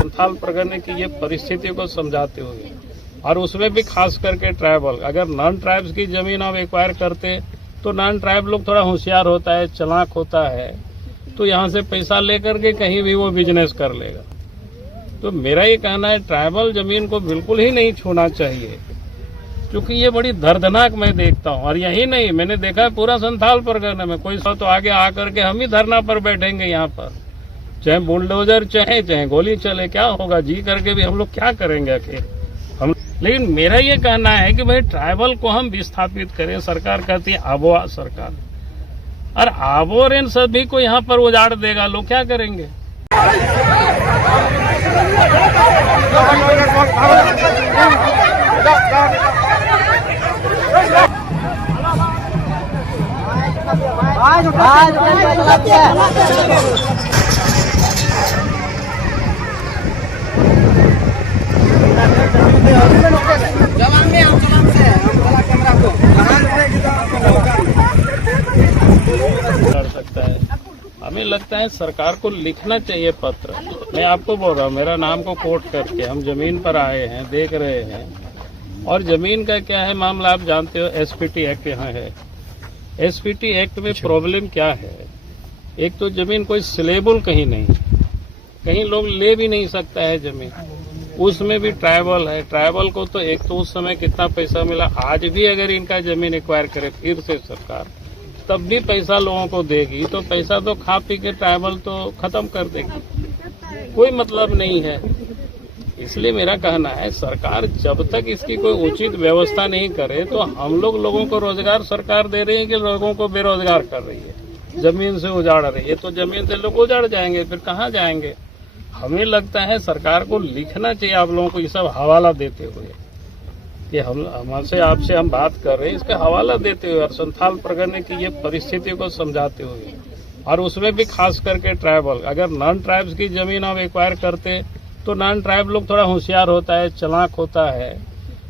संथाल परगने की ये परिस्थिति को समझाते हुए और उसमें भी खास करके ट्राइबल, अगर नॉन ट्राइब्स की जमीन आप एक्वायर करते तो नॉन ट्राइब लोग थोड़ा होशियार होता है, चालाक होता है, तो यहाँ से पैसा लेकर के कहीं भी वो बिजनेस कर लेगा। तो मेरा ये कहना है ट्राइबल जमीन को बिल्कुल ही नहीं छूना चाहिए, क्योंकि ये बड़ी दर्दनाक मैं देखता हूँ। और यही नहीं, मैंने देखा है पूरा संथाल परगने में, कोई तो आगे आकर के हम ही धरना पर बैठेंगे यहाँ पर, चाहे बुलडोजर चाहे गोली चले, क्या होगा, जी करके भी हम लोग क्या करेंगे आखिर हम। लेकिन मेरा ये कहना है कि भाई ट्राइबल को हम विस्थापित करें। सरकार कहती है आबोआ सरकार, और आबोरेन सभी को यहाँ पर उजाड़ देगा, लोग क्या करेंगे। कर सकता है, हमें लगता है सरकार को लिखना चाहिए पत्र। मैं आपको बोल रहा हूँ, मेरा नाम को कोट करके हम जमीन पर आए हैं, देख रहे हैं, और जमीन का क्या है मामला आप जानते हो। एसपीटी एक्ट यहाँ है, एसपीटी एक्ट में प्रॉब्लम क्या है, एक तो जमीन कोई स्लेबल कहीं नहीं, कहीं लोग ले भी नहीं सकता है जमीन, उसमें भी ट्राइबल है। ट्राइबल को तो एक तो उस समय कितना पैसा मिला, आज भी अगर इनका जमीन एक्वायर करे फिर से सरकार, तब भी पैसा लोगों को देगी, तो पैसा तो खा पी के ट्राइबल तो खत्म कर देगी, कोई मतलब नहीं है। इसलिए मेरा कहना है सरकार जब तक इसकी कोई उचित व्यवस्था नहीं करे, तो हम लोगों को रोजगार सरकार दे रही है कि लोगों को बेरोजगार कर रही है, जमीन से उजाड़ रही है, तो जमीन से लोग उजाड़ जाएंगे, फिर कहाँ जाएंगे। हमें लगता है सरकार को लिखना चाहिए आप लोगों को, ये सब हवाला देते हुए कि हमसे आपसे हम बात कर रहे हैं, इसका हवाला देते हुए और संथाल परगने की ये परिस्थिति को समझाते हुए, और उसमें भी खास करके ट्राइबल, अगर नॉन ट्राइब्स की जमीन आप एक्वायर करते तो नॉन ट्राइब लोग थोड़ा होशियार होता है, चालाक होता है,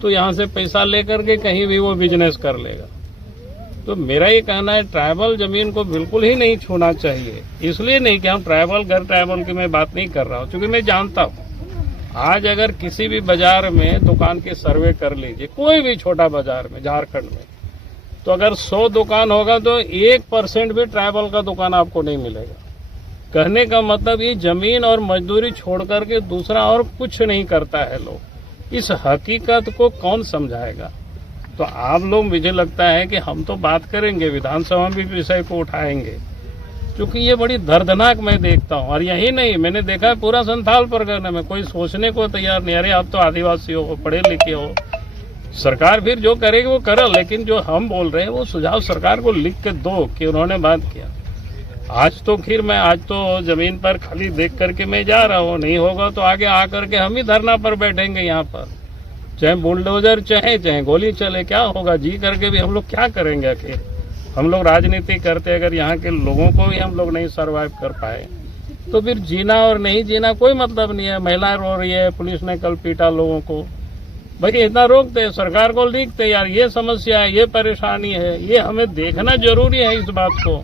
तो यहाँ से पैसा लेकर के कहीं भी वो बिजनेस कर लेगा। तो मेरा ये कहना है ट्राइबल जमीन को बिल्कुल ही नहीं छूना चाहिए। इसलिए नहीं कि हम ट्राइबल गैर ट्राइबल की मैं बात नहीं कर रहा हूँ, क्योंकि मैं जानता हूँ आज अगर किसी भी बाजार में दुकान की सर्वे कर लीजिए, कोई भी छोटा बाजार में झारखंड में, तो अगर 100 दुकान होगा तो 1% भी ट्राइबल का दुकान आपको नहीं मिलेगा। कहने का मतलब ये जमीन और मजदूरी छोड़ करके दूसरा और कुछ नहीं करता है लोग। इस हकीकत को कौन समझाएगा। तो आप लोग, मुझे लगता है कि हम तो बात करेंगे, विधानसभा में भी विषय को उठाएंगे, क्योंकि ये बड़ी दर्दनाक मैं देखता हूँ। और यही नहीं, मैंने देखा है पूरा संथाल परगने में, कोई सोचने को तैयार नहीं। अरे आप तो आदिवासी हो, पढ़े लिखे हो, सरकार फिर जो करेगी वो करे, लेकिन जो हम बोल रहे हैं वो सुझाव सरकार को लिख के दो कि उन्होंने बात किया। आज तो जमीन पर खाली देख करके मैं जा रहा हूँ, नहीं होगा तो आगे आकर के हम ही धरना पर बैठेंगे यहाँ पर, चाहे बुलडोजर चाहे गोली चले, क्या होगा, जी करके भी हम लोग क्या करेंगे आखिर। हम लोग राजनीति करते, अगर यहाँ के लोगों को भी हम लोग नहीं सर्वाइव कर पाए तो फिर जीना और नहीं जीना कोई मतलब नहीं है। महिलाएं रो रही है, पुलिस ने कल पीटा लोगों को, भाई इतना रोकते, सरकार को लिखते यार ये समस्या है, ये परेशानी है, ये हमें देखना जरूरी है इस बात को।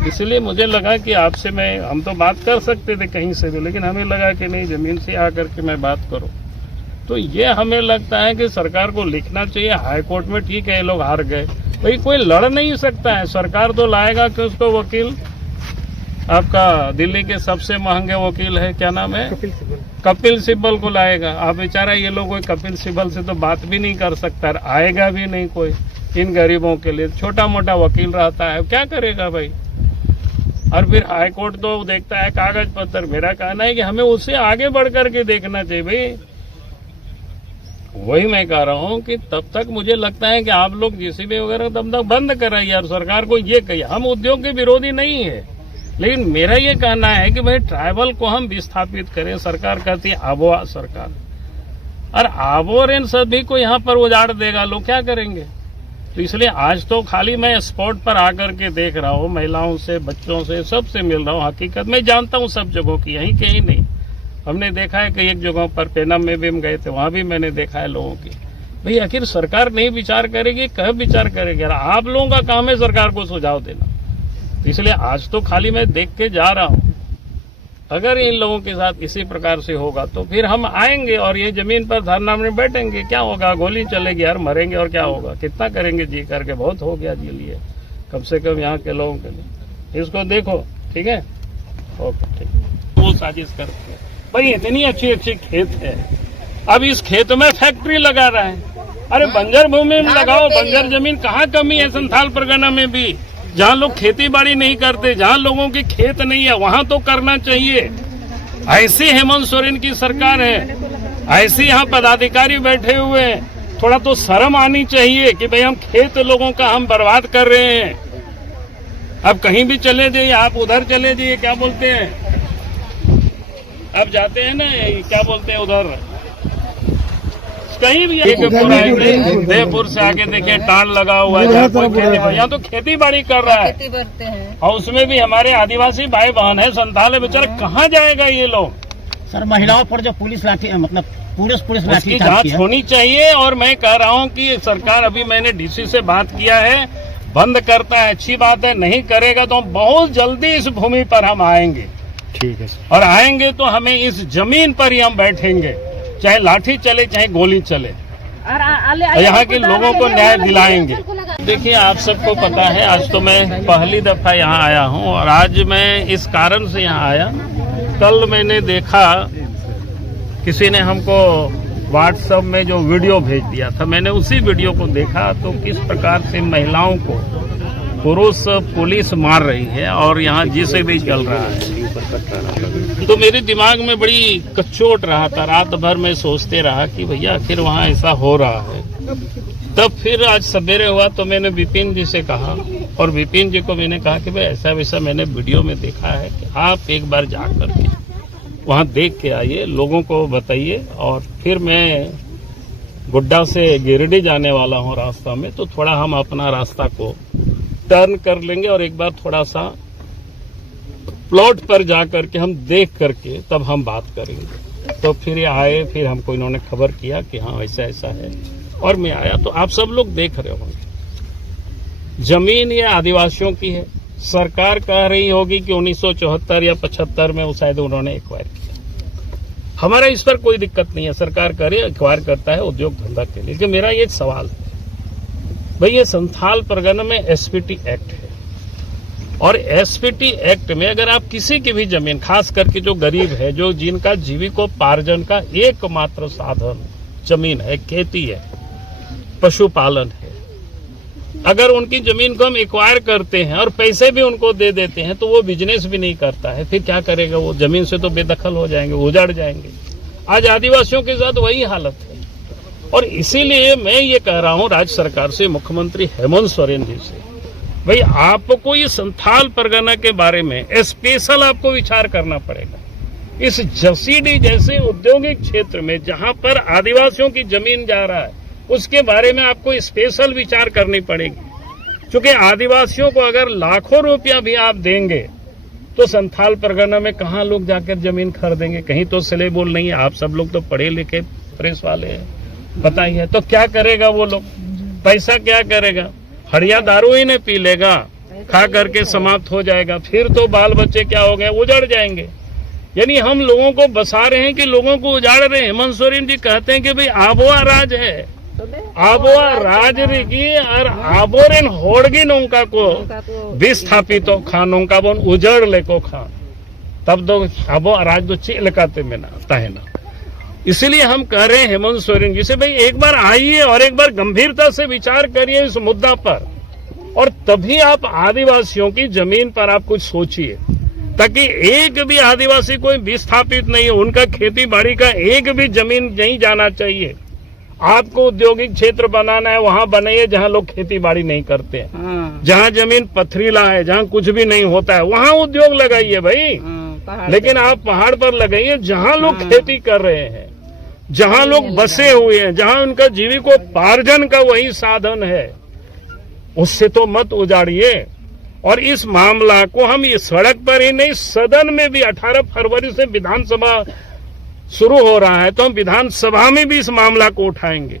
इसलिए मुझे लगा कि आपसे हम तो बात कर सकते थे कहीं से भी, लेकिन हमें लगा कि नहीं, जमीन से आकर के मैं बात करूं। तो ये हमें लगता है कि सरकार को लिखना चाहिए। हाईकोर्ट में ठीक है ये लोग हार गए, भाई कोई लड़ नहीं सकता है, सरकार तो लाएगा कि उसको वकील, आपका दिल्ली के सबसे महंगे वकील है, क्या नाम है, कपिल सिब्बल को लाएगा। आप बेचारा ये लोग कोई कपिल सिब्बल से तो बात भी नहीं कर सकता, आएगा भी नहीं कोई। इन गरीबों के लिए छोटा मोटा वकील रहता है, क्या करेगा भाई। और फिर हाईकोर्ट तो देखता है कागज पत्र। मेरा कहना है कि हमें उससे आगे बढ़ करके देखना चाहिए भाई। वही मैं कह रहा हूँ कि तब तक मुझे लगता है कि आप लोग जेसीबी वगैरह तब तक बंद कराइए और सरकार को ये कहिए। हम उद्योग के विरोधी नहीं है, लेकिन मेरा ये कहना है कि भाई ट्राइबल को हम विस्थापित करें। सरकार कहती है आबोआ सरकार, और आबोरेन सभी को यहाँ पर उजाड़ देगा, लोग क्या करेंगे। तो इसलिए आज तो खाली मैं स्पॉट पर आकर के देख रहा हूँ, महिलाओं से, बच्चों से, सबसे मिल रहा हूँ। हकीकत मैं जानता हूँ सब जगहों की, यहीं कहीं नहीं। हमने देखा है कि एक जगहों पर पेनम में भी हम गए थे, वहां भी मैंने देखा है लोगों की। भाई आखिर सरकार नहीं विचार करेगी, कब विचार करेगी? आप लोगों का काम है सरकार को सुझाव देना। तो इसलिए आज तो खाली मैं देख के जा रहा हूँ। अगर इन लोगों के साथ इसी प्रकार से होगा तो फिर हम आएंगे और ये जमीन पर धरना में बैठेंगे। क्या होगा? गोली चलेगी यार, मरेंगे और क्या होगा? कितना करेंगे जी करके? बहुत हो गया जी लिए, कम से कम यहाँ के लोगों के लिए। इसको देखो, ठीक है? ओके, ठीक। वो साजिश करते हैं भाई, इतनी अच्छी अच्छी खेत है, अब इस खेत में फैक्ट्री लगा रहा है। अरे बंजर भूमि में लगाओ, बंजर जमीन कहाँ कमी है संथाल परगना में भी? जहाँ लोग खेती बाड़ी नहीं करते, जहाँ लोगों की खेत नहीं है, वहाँ तो करना चाहिए। ऐसी हेमंत सोरेन की सरकार है, ऐसे यहाँ पदाधिकारी बैठे हुए हैं। थोड़ा तो शर्म आनी चाहिए कि भाई हम खेत लोगों का हम बर्बाद कर रहे हैं। अब कहीं भी चले जाइए, आप उधर चले जाइए, क्या बोलते हैं, अब जाते हैं ना, क्या बोलते हैं उधर, कहीं भी देवपुर से आगे देखिए टाल लगा हुआ है, यहाँ तो खेती बाड़ी कर रहा है, और उसमें भी हमारे आदिवासी भाई बहन है, संताल है, बेचारे कहाँ जाएगा ये लोग? सर महिलाओं पर जो पुलिस लाठी, मतलब पुलिस लाठी जांच होनी चाहिए। और मैं कह रहा हूँ कि सरकार, अभी मैंने डीसी से बात किया है, बंद करता है, अच्छी बात है। नहीं करेगा तो बहुत जल्दी इस भूमि पर हम आएंगे। ठीक है। और आएंगे तो हमें इस जमीन पर ही हम बैठेंगे, चाहे लाठी चले चाहे गोली चले, और यहाँ के लोगों को न्याय दिलाएंगे। देखिए आप सबको पता है, आज तो मैं पहली दफा यहाँ आया हूँ, और आज मैं इस कारण से यहाँ आया, कल मैंने देखा किसी ने हमको व्हाट्सएप में जो वीडियो भेज दिया था, मैंने उसी वीडियो को देखा तो किस प्रकार से महिलाओं को पुरुष पुलिस मार रही है और यहाँ जिसे भी चल रहा है। तो मेरे दिमाग में बड़ी कचोट रहा था, रात भर मैं सोचते रहा कि भैया आखिर वहाँ ऐसा हो रहा है। तब फिर आज सवेरे हुआ तो मैंने विपिन जी से कहा, और विपिन जी को मैंने कहा कि भाई ऐसा वैसा मैंने वीडियो में देखा है कि आप एक बार जा करके वहाँ देख के आइए, लोगों को बताइए। और फिर मैं गुड्डा से गिरिडीह जाने वाला हूँ रास्ता में, तो थोड़ा हम अपना रास्ता को टर्न कर लेंगे और एक बार थोड़ा सा प्लॉट पर जा करके हम देख करके तब हम बात करेंगे। तो फिर ये आए, फिर हमको इन्होंने खबर किया कि हाँ ऐसा ऐसा है, और मैं आया। तो आप सब लोग देख रहे होंगे, जमीन ये आदिवासियों की है। सरकार कह रही होगी कि 1974 या 75 में शायद उन्होंने एक्वायर किया। हमारा इस पर कोई दिक्कत नहीं है, सरकार कह रही है, एक्वायर करता है उद्योग धंधा के लिए। लेकिन मेरा ये सवाल है भाई, ये संथाल परगना में एसपीटी एक्ट है, और एसपीटी एक्ट में अगर आप किसी की भी जमीन, खास करके जो गरीब है, जो जिनका जीविकोपार्जन का एकमात्र साधन जमीन है, खेती है, पशुपालन है, अगर उनकी जमीन को हम एक्वायर करते हैं और पैसे भी उनको दे देते हैं तो वो बिजनेस भी नहीं करता है, फिर क्या करेगा? वो जमीन से तो बेदखल हो जाएंगे, उजाड़ जाएंगे। आज आदिवासियों के साथ वही हालत है। और इसीलिए मैं ये कह रहा हूँ राज्य सरकार से, मुख्यमंत्री हेमंत सोरेन जी से, भाई आपको ये संथाल परगना के बारे में स्पेशल आपको विचार करना पड़ेगा। इस जसीडीह जैसे औद्योगिक क्षेत्र में जहां पर आदिवासियों की जमीन जा रहा है, उसके बारे में आपको स्पेशल विचार करनी पड़ेगी। क्योंकि आदिवासियों को अगर लाखों रुपया भी आप देंगे तो संथाल परगना में कहाँ लोग जाकर जमीन खरीदेंगे? कहीं तो सिलेबुल नहीं है। आप सब लोग तो पढ़े लिखे प्रेस वाले हैं, पता ही है। तो क्या करेगा वो लोग? पैसा क्या करेगा? हड़िया दारू ही नहीं पी लेगा, खा करके समाप्त हो जाएगा। फिर तो बाल बच्चे क्या हो गए? उजड़ जाएंगे। यानी हम लोगों को बसा रहे हैं कि लोगों को उजाड़ रहे हैं। हेमंत सोरेन जी कहते हैं कि भाई आबोआ राज है, आबोआ राज की और आबोरेन होड़गी नौका को विस्थापित खानों का बोन उजड़ ले को खान, तब दो आबोआ राज तो चिलकाते में ना आता है ना। इसलिए हम कह रहे हैं हेमंत सोरेन जी से, भाई एक बार आइए और एक बार गंभीरता से विचार करिए इस मुद्दा पर, और तभी आप आदिवासियों की जमीन पर आप कुछ सोचिए, ताकि एक भी आदिवासी कोई विस्थापित नहीं हो, उनका खेती बाड़ी का एक भी जमीन नहीं जाना चाहिए। आपको औद्योगिक क्षेत्र बनाना है, वहां बनाइए जहां लोग खेती बाड़ी नहीं करते हैं, जहां जमीन पथरीला है, जहां कुछ भी नहीं होता है, वहां उद्योग लगाइए भाई। लेकिन आप पहाड़ पर लगाइए जहां लोग खेती कर रहे हैं, जहां लोग बसे हुए हैं, जहां उनका जीविकोपार्जन का वही साधन है। उससे तो मत उजाड़िए। और इस मामला को हम इस सड़क पर ही नहीं, सदन में भी 18 फरवरी से विधानसभा शुरू हो रहा है, तो हम विधानसभा में भी इस मामला को उठाएंगे।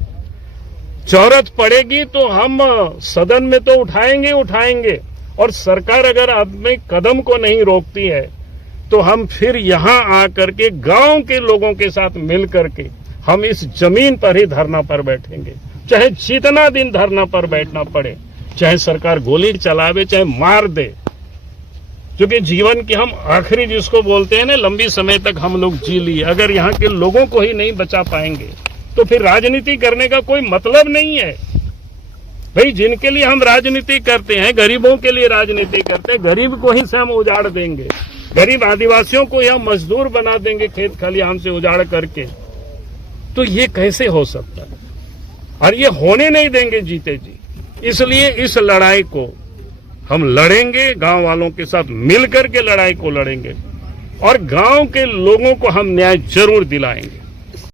जरूरत पड़ेगी तो हम सदन में तो उठाएंगे। और सरकार अगर अपने कदम को नहीं रोकती है तो हम फिर यहां आकर के गांव के लोगों के साथ मिल करके हम इस जमीन पर ही धरना पर बैठेंगे, चाहे जितना दिन धरना पर बैठना पड़े, चाहे सरकार गोली चलावे, चाहे मार दे। क्योंकि जीवन की हम आखिरी जिसको बोलते हैं ना, लंबी समय तक हम लोग जी लिए, अगर यहाँ के लोगों को ही नहीं बचा पाएंगे तो फिर राजनीति करने का कोई मतलब नहीं है। भाई, जिनके लिए हम राजनीति करते हैं, गरीबों के लिए राजनीति करते हैं, गरीब को ही से हम उजाड़ देंगे, गरीब आदिवासियों को ही हम मजदूर बना देंगे खेत खलिहान से उजाड़ करके, तो ये कैसे हो सकता है? और ये होने नहीं देंगे जीते जी। इसलिए इस लड़ाई को हम लड़ेंगे, गांव वालों के साथ मिलकर के लड़ाई को लड़ेंगे और गांव के लोगों को हम न्याय जरूर दिलाएंगे।